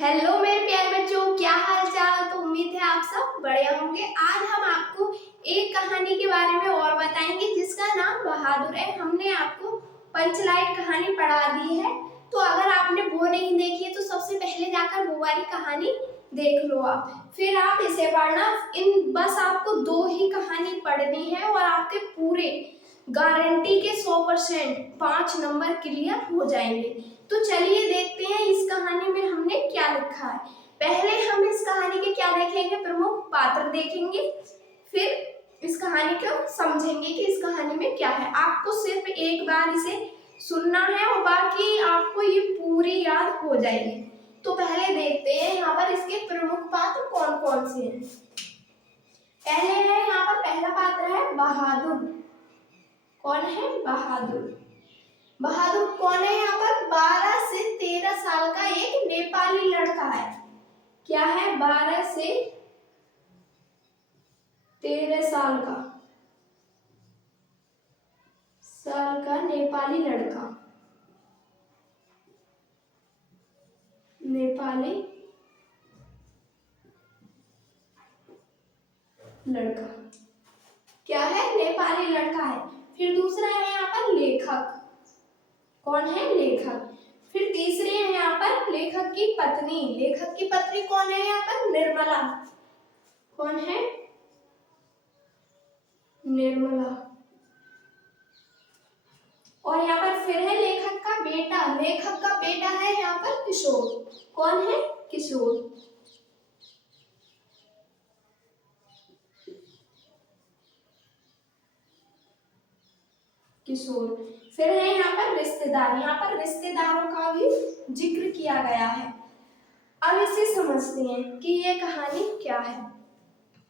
Hello मेरे प्यारे बच्चों, क्या हाल चाल। तो उम्मीद है आप सब बढ़िया होंगे। आज हम आपको एक कहानी के बारे में और बताएंगे जिसका नाम बहादुर है। हमने आपको पंचलाइट कहानी पढ़ा दी है, तो अगर आपने वो नहीं देखी है तो सबसे पहले जाकर वो वाली कहानी देख लो आप, फिर आप इसे पढ़ना। इन बस आपको 2 ही कहानी पढ़नी है और आपके पूरे गारंटी के 100% 5 नंबर क्लियर हो जाएंगे। तो चलिए देखते हैं इस कहानी में हमने क्या लिखा है। पहले हम इस कहानी के क्या देखेंगे, प्रमुख पात्र देखेंगे, फिर इस कहानी को समझेंगे कि इस कहानी में क्या है। आपको सिर्फ एक बार इसे सुनना है और बाकी आपको ये पूरी याद हो जाएगी। तो पहले देखते हैं यहाँ पर इसके प्रमुख पात्र कौन कौन से हैं। पहले है यहाँ पर पहला पात्र है बहादुर। कौन है? बहादुर। बहादुर कौन है? यहाँ पर 12 से 13 साल का एक नेपाली लड़का है। क्या है? 12 से 13 साल का नेपाली लड़का। नेपाली लड़का क्या है? नेपाली लड़का है। फिर दूसरा है यहाँ पर लेखक। कौन है? लेखक। फिर तीसरे हैं यहाँ पर लेखक की पत्नी। लेखक की पत्नी कौन है? यहाँ पर निर्मला। कौन है? निर्मला। और यहाँ पर फिर है लेखक का बेटा। लेखक का बेटा है यहाँ पर किशोर। कौन है? किशोर। किशोर। फिर है यहाँ पर रिश्तेदार। यहाँ पर रिश्तेदारों का भी जिक्र किया गया है। अब इसे समझते हैं कि ये कहानी क्या है।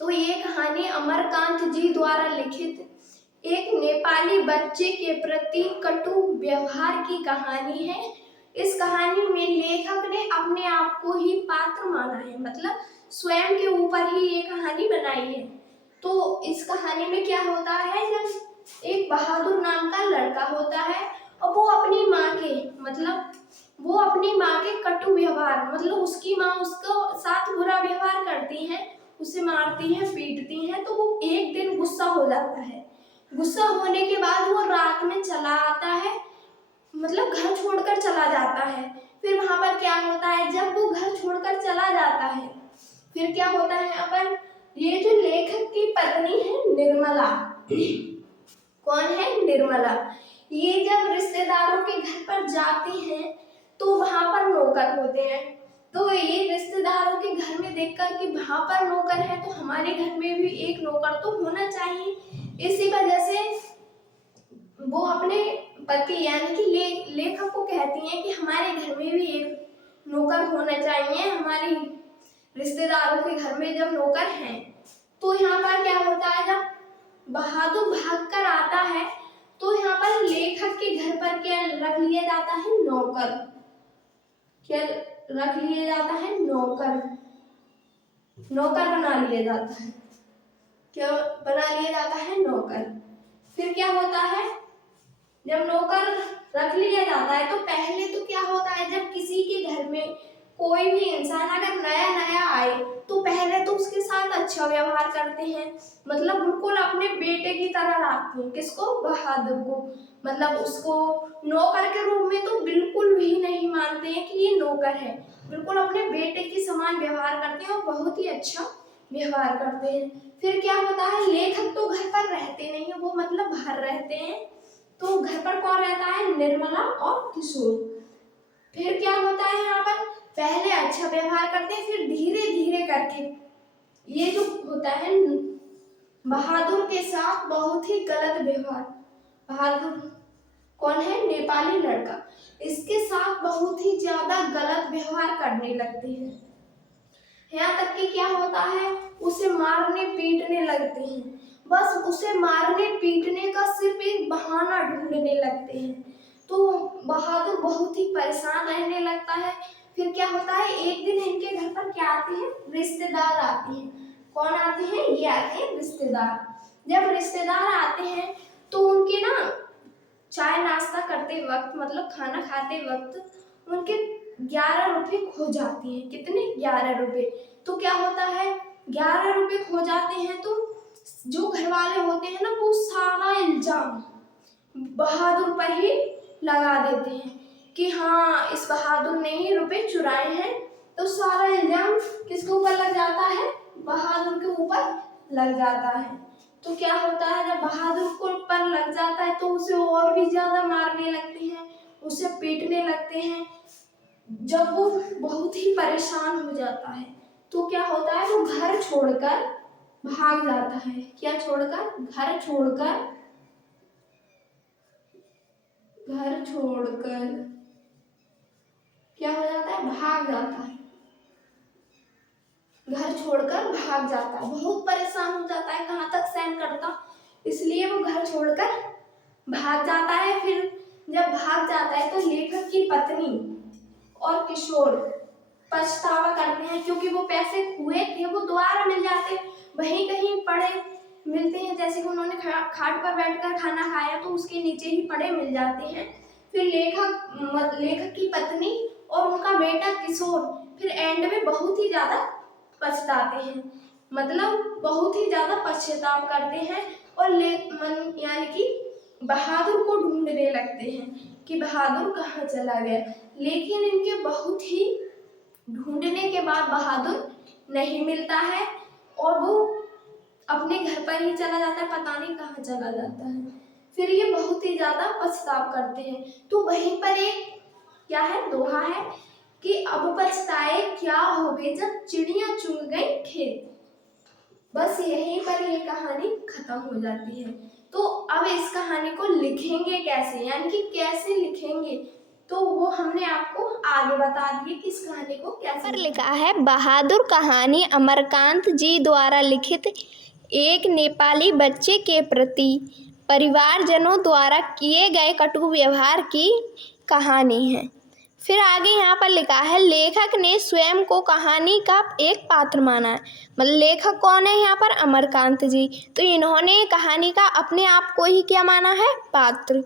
तो ये कहानी अमरकांत जी द्वारा लिखित एक नेपाली बच्चे के प्रति कटु व्यवहार की कहानी है। इस कहानी में लेखक ने अपने आप को ही पात्र माना है, मतलब स्वयं के ऊपर ही ये कहानी बनाई है। तो इस कहानी में क्या होता है, जब एक बहादुर नाम का लड़का होता है और वो अपनी माँ के कटु व्यवहार, मतलब उसकी माँ उसको साथ बुरा व्यवहार करती है, उसे मारती है, पीटती है। तो वो एक दिन गुस्सा हो जाता है। गुस्सा होने के बाद वो रात में चला आता है, मतलब घर छोड़कर चला जाता है। फिर वहां पर क्या होता है, जब वो घर छोड़कर चला जाता है, फिर क्या होता है, यहाँ पर ये जो लेखक की पत्नी है निर्मला। कौन है? निर्मला। ये जब रिश्तेदारों के घर पर जाती हैं तो वहां पर नौकर होते हैं। तो ये रिश्तेदारों के घर में देखकर कि वहां पर नौकर है तो हमारे घर में भी एक नौकर तो होना चाहिए, इसी वजह से वो अपने पति यानी कि लेखक को कहती हैं कि हमारे घर में भी एक नौकर होना चाहिए। हमारी रिश्तेदारों के घर में जब नौकर हैं, तो यहाँ पर क्या होता है, जब बहादुर भागकर आता है तो यहाँ पर लेखक के घर पर क्या रख लिया जाता है? नौकर। क्या रख लिया जाता है? नौकर। नौकर बना लिया जाता है। क्या बना लिया जाता है? नौकर। फिर क्या होता है, जब नौकर रख लिया जाता है तो पहले तो क्या होता है, जब किसी के घर में कोई भी इंसान अगर नया नया आए तो पहले तो उसके साथ अच्छा व्यवहार करते हैं, मतलब बिल्कुल अपने बेटे की तरह रखते हैं। किसको? बहादुर को। मतलब उसको नौकर के रूप में तो बिल्कुल भी नहीं मानते हैं कि ये नौकर है, बिल्कुल अपने बेटे के समान व्यवहार करते हैं और बहुत ही अच्छा व्यवहार करते हैं। फिर क्या होता है, लेखक तो घर पर रहते नहीं है, वो मतलब बाहर रहते हैं। तो घर पर कौन रहता है? निर्मला और किशोर। फिर क्या होता है, यहाँ पर पहले अच्छा व्यवहार करते हैं, फिर धीरे धीरे करके ये जो होता है बहादुर के साथ बहुत ही गलत व्यवहार। बहादुर कौन है? नेपाली लड़का। इसके साथ बहुत ही ज्यादा गलत व्यवहार करने लगते हैं। यहाँ तक कि क्या होता है, उसे मारने पीटने लगते हैं। बस उसे मारने पीटने का सिर्फ एक बहाना ढूंढने लगते हैं। तो बहादुर बहुत ही परेशान रहने लगता है। फिर क्या होता है, एक दिन इनके घर पर क्या आते हैं? रिश्तेदार आते हैं। कौन आते हैं? ये आते हैं रिश्तेदार। जब रिश्तेदार आते हैं तो उनके ना चाय नाश्ता करते वक्त, मतलब खाना खाते वक्त, उनके 11 रुपये खो जाते हैं। कितने? 11 रुपये। तो क्या होता है, 11 रुपये खो जाते हैं तो जो घर वाले होते हैं ना, वो सारा इल्जाम बहादुर पर ही लगा देते हैं कि हाँ, इस बहादुर ने ही रुपए चुराए हैं। तो सारा इल्जाम किसके ऊपर लग जाता है? बहादुर के ऊपर लग जाता है। तो क्या होता है, जब बहादुर को पर लग जाता है तो उसे और भी ज्यादा मारने लगते हैं, उसे पीटने लगते हैं। जब वो बहुत ही परेशान हो जाता है तो क्या होता है, वो घर छोड़कर भाग जाता है। क्या छोड़कर? घर छोड़कर क्या हो जाता है? भाग जाता है। घर छोड़कर भाग जाता है। बहुत परेशान हो जाता है, कहाँ तक सहन करता, इसलिए वो घर छोड़कर भाग जाता है। फिर जब भाग जाता है तो लेखक की पत्नी और किशोर पछतावा करते हैं, क्योंकि वो पैसे खोए थे वो दोबारा मिल जाते, वहीं कहीं पड़े मिलते हैं। जैसे कि उन्होंने खाट पर बैठकर खाना खाया तो उसके नीचे ही पड़े मिल जाते हैं। फिर लेखक की पत्नी और उनका बेटा किशोर फिर एंड में बहुत ही ज्यादा पछताते हैं, मतलब बहुत ही ज्यादा पश्चाताप करते हैं और यानी कि बहादुर को ढूंढने लगते हैं कि बहादुर कहाँ चला गया। लेकिन इनके बहुत ही ढूंढने के बाद बहादुर नहीं मिलता है और वो अपने घर पर ही चला जाता है, पता नहीं कहाँ चला जाता है। फिर ये बहुत ही ज्यादा पछताव करते हैं। तो वहीं पर एक क्या है, दोहा है कि अब पछताए क्या होवे जब चिड़िया चुग गई खेत। बस यहीं पर ये कहानी खत्म हो जाती है। तो अब इस कहानी को लिखेंगे कैसे, यानी कि कैसे लिखेंगे, तो वो हमने आपको आगे बता दिए कि इस कहानी को कैसे लिखा है। बहादुर कहानी अमरकांत जी द्वारा लिखित एक नेपाली बच्चे के प्रति परिवारजनों द्वारा किए गए कटु व्यवहार की कहानी है। फिर आगे यहाँ पर लिखा है, लेखक ने स्वयं को कहानी का एक पात्र माना है। मतलब लेखक कौन है यहाँ पर? अमरकांत जी। तो इन्होंने कहानी का अपने आप को ही क्या माना है? पात्र।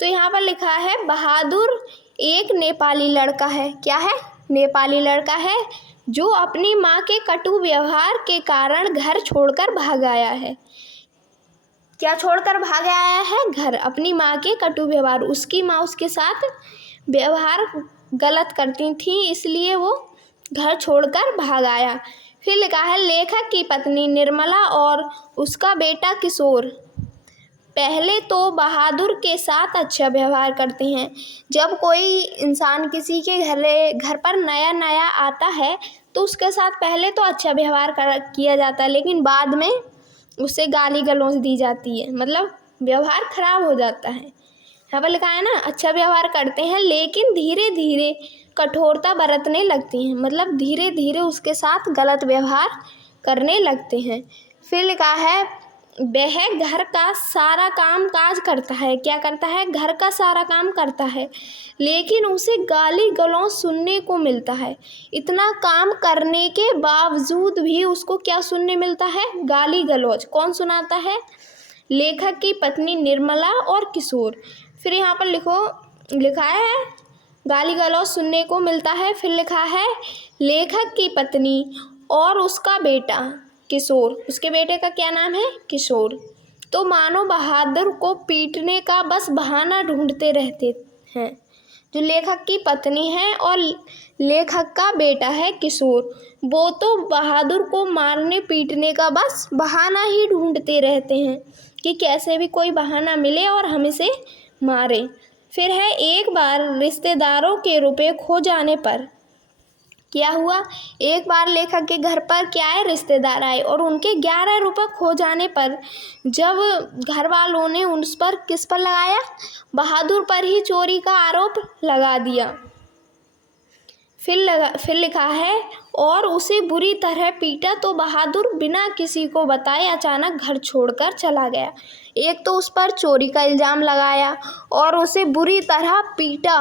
तो यहाँ पर लिखा है, बहादुर एक नेपाली लड़का है। क्या है? नेपाली लड़का है जो अपनी माँ के कटु व्यवहार के कारण घर छोड़कर भाग आया है। क्या छोड़कर भाग आया है? घर। अपनी माँ के कटु व्यवहार, उसकी माँ उसके साथ व्यवहार गलत करती थी, इसलिए वो घर छोड़कर भाग आया। फिर लिखा है, लेखक की पत्नी निर्मला और उसका बेटा किशोर पहले तो बहादुर के साथ अच्छा व्यवहार करते हैं। जब कोई इंसान किसी के घर पर नया नया आता है तो उसके साथ पहले तो अच्छा व्यवहार किया जाता है, लेकिन बाद में उससे गाली गलौज दी जाती है, मतलब व्यवहार खराब हो जाता है। यहाँ पर लिखा है ना, अच्छा व्यवहार करते हैं लेकिन धीरे धीरे कठोरता बरतने लगती हैं, मतलब धीरे धीरे उसके साथ गलत व्यवहार करने लगते हैं। फिर लिखा है, वह घर का सारा काम काज करता है। क्या करता है? घर का सारा काम करता है, लेकिन उसे गाली गलौज सुनने को मिलता है। इतना काम करने के बावजूद भी उसको क्या सुनने मिलता है? गाली गलौज। कौन सुनाता है? लेखक की पत्नी निर्मला और किशोर। फिर यहाँ पर लिखा है गाली गलौज सुनने को मिलता है। फिर लिखा है, लेखक की पत्नी और उसका बेटा किशोर, उसके बेटे का क्या नाम है? किशोर। तो मानो बहादुर को पीटने का बस बहाना ढूंढते रहते हैं। जो लेखक की पत्नी है और लेखक का बेटा है किशोर, वो तो बहादुर को मारने पीटने का बस बहाना ही ढूंढते रहते हैं कि कैसे भी कोई बहाना मिले और हम इसे मारे। फिर है, एक बार रिश्तेदारों के रुपए खो जाने पर क्या हुआ? एक बार लेखक के घर पर क्या है, रिश्तेदार आए और उनके 11 रुपये खो जाने पर जब घर वालों ने उस पर किस पर लगाया? बहादुर पर ही चोरी का आरोप लगा दिया। फिर लिखा है, और उसे बुरी तरह पीटा तो बहादुर बिना किसी को बताए अचानक घर छोड़कर चला गया। एक तो उस पर चोरी का इल्ज़ाम लगाया और उसे बुरी तरह पीटा,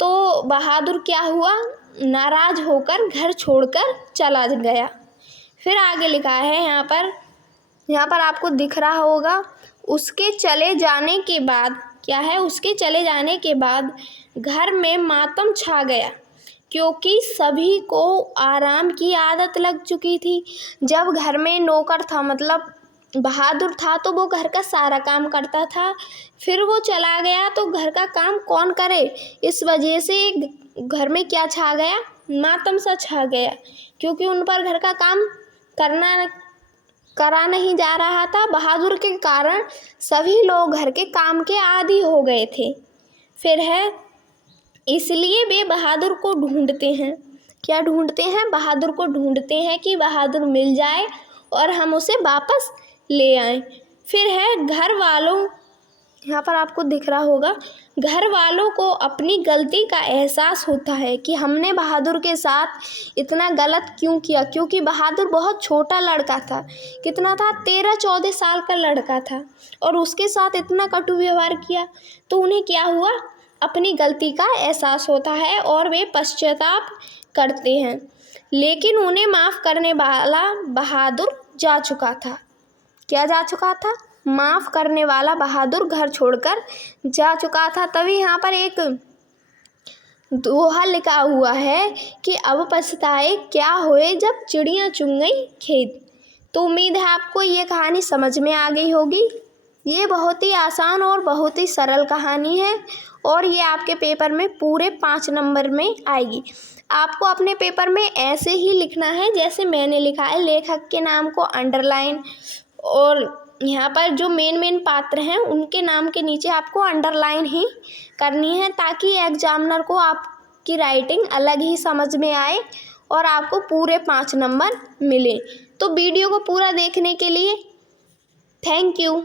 तो बहादुर क्या हुआ? नाराज़ होकर घर छोड़कर चला गया। फिर आगे लिखा है यहाँ पर आपको दिख रहा होगा, उसके चले जाने के बाद क्या है? उसके चले जाने के बाद घर में मातम छा गया। क्योंकि सभी को आराम की आदत लग चुकी थी। जब घर में नौकर था, मतलब बहादुर था, तो वो घर का सारा काम करता था। फिर वो चला गया तो घर का काम कौन करे। इस वजह से घर में क्या छा गया, मातम सा छा गया, क्योंकि उन पर घर का काम करा नहीं जा रहा था। बहादुर के कारण सभी लोग घर के काम के आदी हो गए थे। फिर है, इसलिए वे बहादुर को ढूंढते हैं। क्या ढूंढते हैं? बहादुर को ढूंढते हैं कि बहादुर मिल जाए और हम उसे वापस ले आएं। फिर है, घर वालों, यहाँ पर आपको दिख रहा होगा, घर वालों को अपनी गलती का एहसास होता है कि हमने बहादुर के साथ इतना गलत क्यों किया, क्योंकि बहादुर बहुत छोटा लड़का था। कितना था? 13-14 साल का लड़का था, और उसके साथ इतना कटु व्यवहार किया। तो उन्हें क्या हुआ? अपनी गलती का एहसास होता है और वे पश्चाताप करते हैं। लेकिन उन्हें माफ़ करने वाला बहादुर जा चुका था। क्या जा चुका था? माफ़ करने वाला बहादुर घर छोड़कर जा चुका था। तभी यहाँ पर एक दोहा लिखा हुआ है कि अब पछताए क्या होए जब चिड़ियाँ चुग गई खेत। तो उम्मीद है आपको ये कहानी समझ में आ गई होगी। ये बहुत ही आसान और बहुत ही सरल कहानी है, और ये आपके पेपर में पूरे 5 नंबर में आएगी। आपको अपने पेपर में ऐसे ही लिखना है जैसे मैंने लिखा है। लेखक के नाम को अंडरलाइन, और यहाँ पर जो मेन पात्र हैं उनके नाम के नीचे आपको अंडरलाइन ही करनी है, ताकि एग्जामिनर को आपकी राइटिंग अलग ही समझ में आए और आपको पूरे 5 नंबर मिले। तो वीडियो को पूरा देखने के लिए थैंक यू।